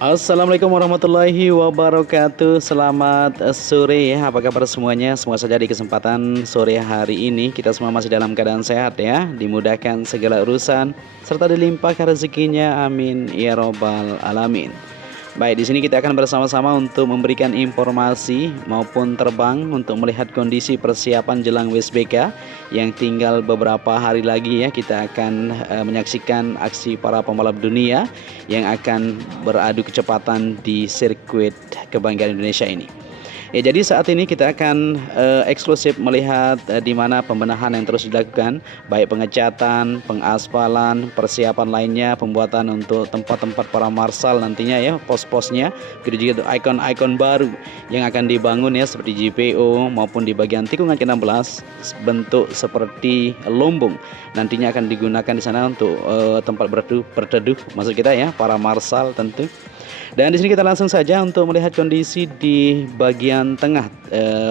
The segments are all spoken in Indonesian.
Assalamualaikum warahmatullahi wabarakatuh. Selamat sore ya. Apa kabar semuanya? Semoga saja di kesempatan sore hari ini kita semua masih dalam keadaan sehat ya, dimudahkan segala urusan serta dilimpahkan rezekinya. Amin ya robbal alamin. Baik, di sini kita akan bersama-sama untuk memberikan informasi maupun terbang untuk melihat kondisi persiapan jelang WSBK yang tinggal beberapa hari lagi ya. Kita akan menyaksikan aksi para pembalap dunia yang akan beradu kecepatan di sirkuit kebanggaan Indonesia ini. Ya, jadi saat ini kita akan eksklusif melihat di mana pembenahan yang terus dilakukan, baik pengecatan, pengaspalan, persiapan lainnya, pembuatan untuk tempat-tempat para marshal nantinya ya, pos-posnya, kemudian juga ikon-ikon baru yang akan dibangun ya, seperti JPO maupun di bagian tikungan ke-16 bentuk seperti lumbung. Nantinya akan digunakan di sana untuk tempat berteduh maksud kita ya, para marshal tentu. Dan di sini kita langsung saja untuk melihat kondisi di bagian tengah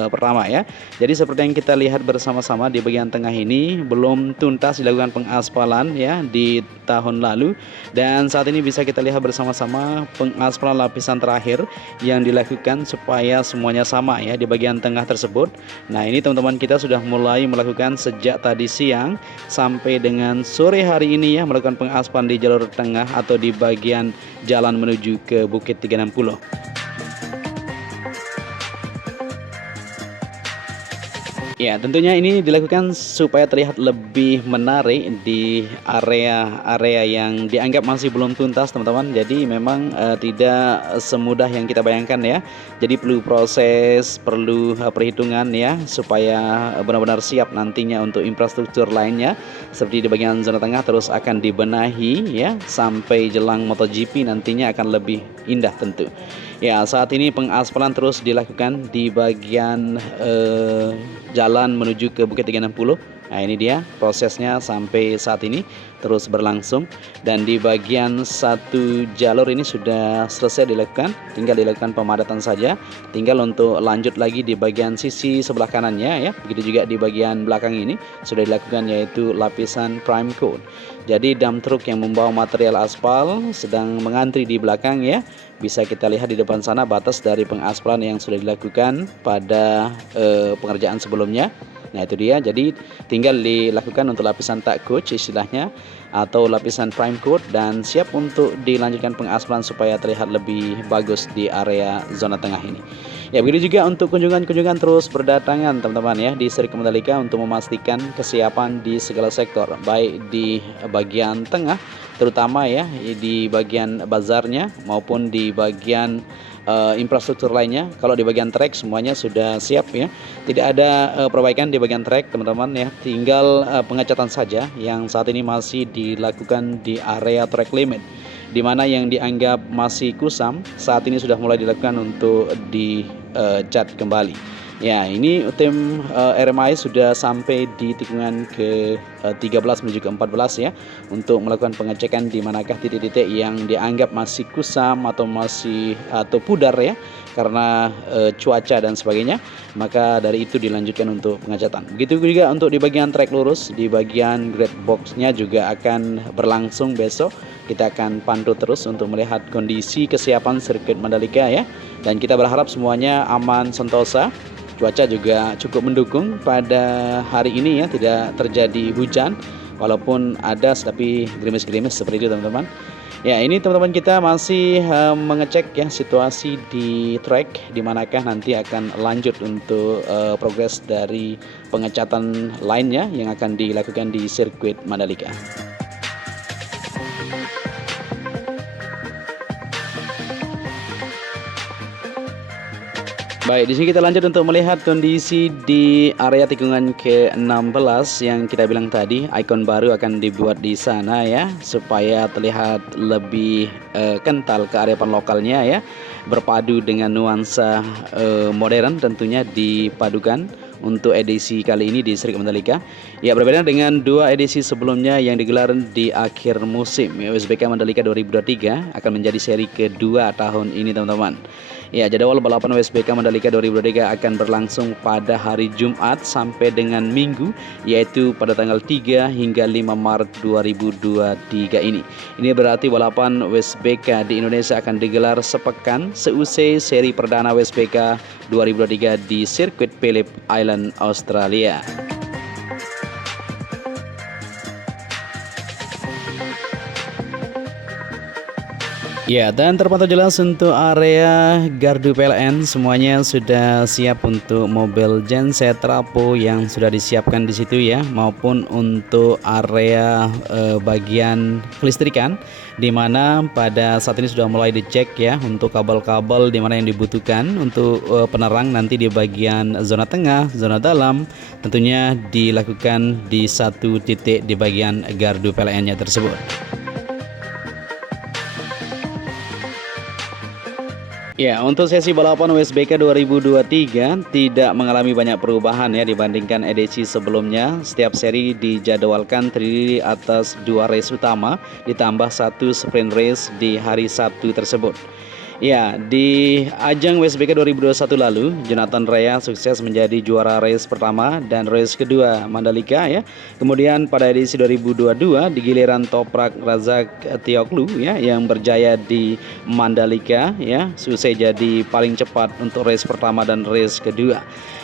pertama ya. Jadi seperti yang kita lihat bersama-sama di bagian tengah ini belum tuntas dilakukan pengaspalan ya di tahun lalu, dan saat ini bisa kita lihat bersama-sama pengaspalan lapisan terakhir yang dilakukan supaya semuanya sama ya di bagian tengah tersebut. Nah, ini teman-teman kita sudah mulai melakukan sejak tadi siang sampai dengan sore hari ini ya, melakukan pengaspalan di jalur tengah atau di bagian jalan menuju ke Bukit 360. Ya, tentunya ini dilakukan supaya terlihat lebih menarik di area-area yang dianggap masih belum tuntas, teman-teman. Jadi memang tidak semudah yang kita bayangkan ya. Jadi perlu proses, perlu perhitungan ya, supaya benar-benar siap nantinya untuk infrastruktur lainnya. Seperti di bagian zona tengah terus akan dibenahi ya, sampai jelang MotoGP nantinya akan lebih indah tentu. Ya, saat ini pengaspalan terus dilakukan di bagian jalan menuju ke Bukit 360. Nah, ini dia prosesnya sampai saat ini terus berlangsung, dan di bagian satu jalur ini sudah selesai dilakukan, tinggal dilakukan pemadatan saja. Tinggal untuk lanjut lagi di bagian sisi sebelah kanannya ya. Begitu juga di bagian belakang ini sudah dilakukan, yaitu lapisan prime coat. Jadi dump truck yang membawa material aspal sedang mengantri di belakang ya. Bisa kita lihat di depan sana batas dari pengaspalan yang sudah dilakukan pada pengerjaan sebelumnya. Nah, itu dia. Jadi tinggal dilakukan untuk lapisan tak coat istilahnya, atau lapisan prime coat, dan siap untuk dilanjutkan pengaspalan supaya terlihat lebih bagus di area zona tengah ini. Ya, begitu juga untuk kunjungan-kunjungan terus berdatangan teman-teman ya di sirkuit Mandalika untuk memastikan kesiapan di segala sektor, baik di bagian tengah terutama ya, di bagian bazarnya maupun di bagian infrastruktur lainnya. Kalau di bagian trek semuanya sudah siap ya. Tidak ada perbaikan di bagian trek teman-teman ya. Tinggal pengecatan saja yang saat ini masih dilakukan di area track limit, di mana yang dianggap masih kusam saat ini sudah mulai dilakukan untuk dicat kembali. Ya, ini tim RMI sudah sampai di tikungan ke 13 menuju ke 14 ya, untuk melakukan pengecekan di manakah titik-titik yang dianggap masih kusam atau pudar ya karena cuaca dan sebagainya. Maka dari itu dilanjutkan untuk pengecatan. Begitu juga untuk di bagian trek lurus, di bagian grid box-nya juga akan berlangsung besok. Kita akan pantau terus untuk melihat kondisi kesiapan sirkuit Mandalika ya, dan kita berharap semuanya aman sentosa. Cuaca juga cukup mendukung pada hari ini ya, tidak terjadi hujan walaupun ada tapi gerimis-gerimis seperti itu teman-teman. Ya, ini teman-teman kita masih mengecek ya situasi di track, di manakah nanti akan lanjut untuk progres dari pengecatan lainnya yang akan dilakukan di sirkuit Mandalika. Baik, di sini kita lanjut untuk melihat kondisi di area tikungan ke-16 yang kita bilang tadi, ikon baru akan dibuat di sana ya, supaya terlihat lebih kental kearifan lokalnya ya, berpadu dengan nuansa modern tentunya dipadukan untuk edisi kali ini di sirkuit Mandalika. Ya, berbeda dengan dua edisi sebelumnya yang digelar di akhir musim. WSBK Mandalika 2023 akan menjadi seri kedua tahun ini teman-teman. Ya, jadwal balapan WSBK Mandalika 2023 akan berlangsung pada hari Jumat sampai dengan Minggu, yaitu pada tanggal 3 hingga 5 Maret 2023 ini. Ini berarti balapan WSBK di Indonesia akan digelar sepekan seusai seri perdana WSBK 2023 di sirkuit Phillip Island, Australia. Ya, dan terpantau jelas untuk area gardu PLN semuanya sudah siap untuk mobil genset trapo yang sudah disiapkan di situ ya, maupun untuk area bagian kelistrikan, di mana pada saat ini sudah mulai dicek ya untuk kabel-kabel di mana yang dibutuhkan untuk penerang nanti di bagian zona tengah, zona dalam, tentunya dilakukan di satu titik di bagian gardu PLN-nya tersebut. Ya, untuk sesi balapan WSBK 2023 tidak mengalami banyak perubahan ya dibandingkan edisi sebelumnya. Setiap seri dijadwalkan terdiri atas 2 race utama ditambah 1 sprint race di hari Sabtu tersebut. Ya, di ajang WSBK 2021 lalu, Jonathan Rea sukses menjadi juara race pertama dan race kedua Mandalika ya. Kemudian pada edisi 2022 di giliran Toprak Razak Tioklu ya yang berjaya di Mandalika ya, selesai jadi paling cepat untuk race pertama dan race kedua.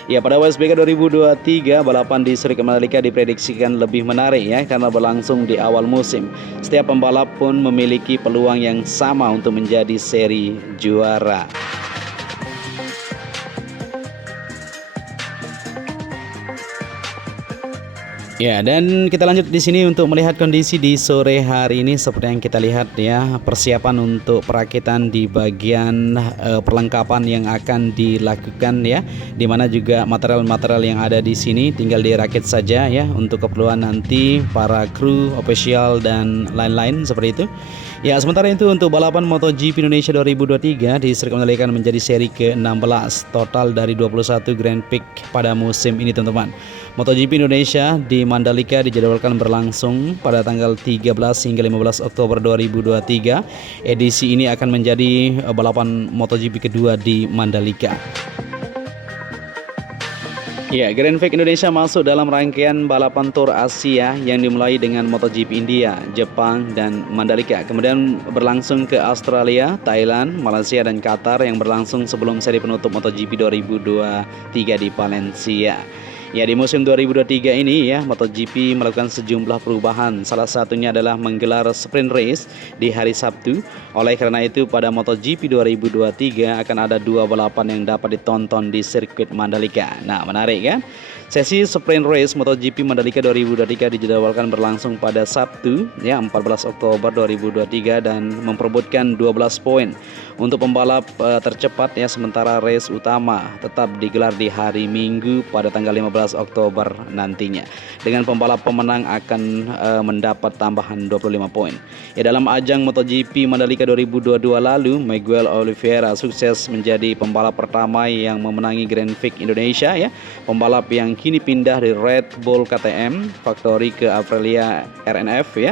Ya, pada WSBK 2023 balapan di sirkuit Mandalika diprediksikan lebih menarik ya karena berlangsung di awal musim. Setiap pembalap pun memiliki peluang yang sama untuk menjadi seri juara. Ya, dan kita lanjut di sini untuk melihat kondisi di sore hari ini seperti yang kita lihat ya, persiapan untuk perakitan di bagian perlengkapan yang akan dilakukan ya, dimana juga material-material yang ada di sini tinggal dirakit saja ya untuk keperluan nanti para kru, official dan lain-lain seperti itu. Ya, sementara itu untuk balapan MotoGP Indonesia 2023 di sirkuit Mandalika menjadi seri ke-16 total dari 21 Grand Prix pada musim ini teman-teman. MotoGP Indonesia di Mandalika dijadwalkan berlangsung pada tanggal 13 hingga 15 Oktober 2023. Edisi ini akan menjadi balapan MotoGP kedua di Mandalika. Ya, Grand Prix Indonesia masuk dalam rangkaian balapan Tour Asia yang dimulai dengan MotoGP India, Jepang, dan Mandalika. Kemudian berlangsung ke Australia, Thailand, Malaysia, dan Qatar yang berlangsung sebelum seri penutup MotoGP 2023 di Valencia. Ya, di musim 2023 ini ya, MotoGP melakukan sejumlah perubahan. Salah satunya adalah menggelar sprint race di hari Sabtu. Oleh karena itu, pada MotoGP 2023 akan ada 2 balapan yang dapat ditonton di sirkuit Mandalika. Nah, menarik kan? Sesi sprint race MotoGP Mandalika 2023 dijadwalkan berlangsung pada Sabtu ya 14 Oktober 2023 dan memperebutkan 12 poin untuk pembalap tercepat ya, sementara race utama tetap digelar di hari Minggu pada tanggal 15 Oktober nantinya. Dengan pembalap pemenang akan mendapat tambahan 25 poin. Ya, dalam ajang MotoGP Mandalika 2022 lalu, Miguel Oliveira sukses menjadi pembalap pertama yang memenangi Grand Prix Indonesia ya. Pembalap yang kini pindah dari Red Bull KTM Factory ke Aprilia RNF ya,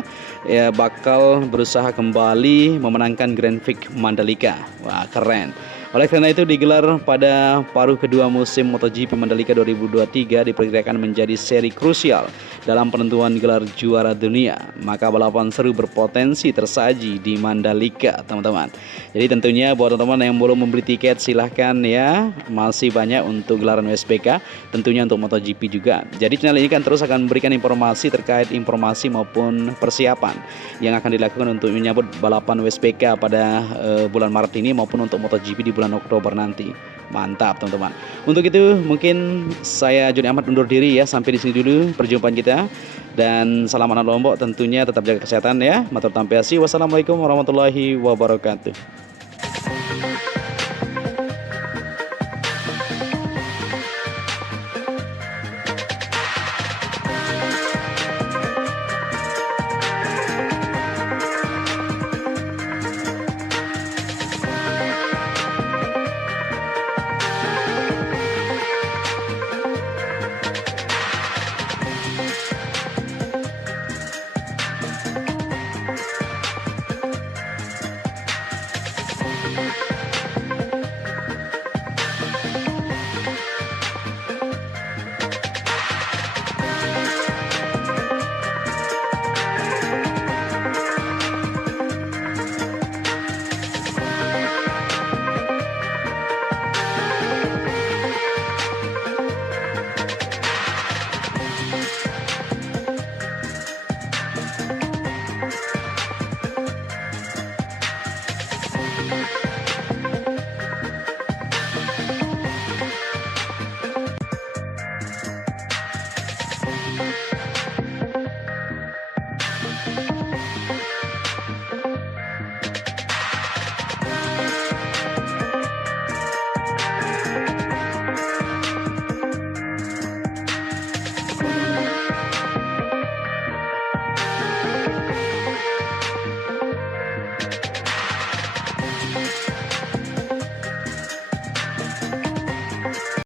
bakal berusaha kembali memenangkan Grand Prix Mandalika. Wah, keren. Oleh karena itu digelar pada paruh kedua musim MotoGP Mandalika 2023 diperkirakan menjadi seri krusial dalam penentuan gelar juara dunia. Maka balapan seru berpotensi tersaji di Mandalika, teman-teman. Jadi tentunya buat teman-teman yang belum membeli tiket silahkan ya, masih banyak untuk gelaran WSBK, tentunya untuk MotoGP juga. Jadi channel ini kan terus akan memberikan informasi terkait informasi maupun persiapan yang akan dilakukan untuk menyambut balapan WSBK pada bulan Maret ini maupun untuk MotoGP di bulan Oktober nanti. Mantap teman-teman. Untuk itu mungkin saya Joni Ahmad undur diri ya, sampai di sini dulu perjumpaan kita dan salam anak Lombok, tentunya tetap jaga kesehatan ya. Matur tampiasi. Wassalamualaikum warahmatullahi wabarakatuh.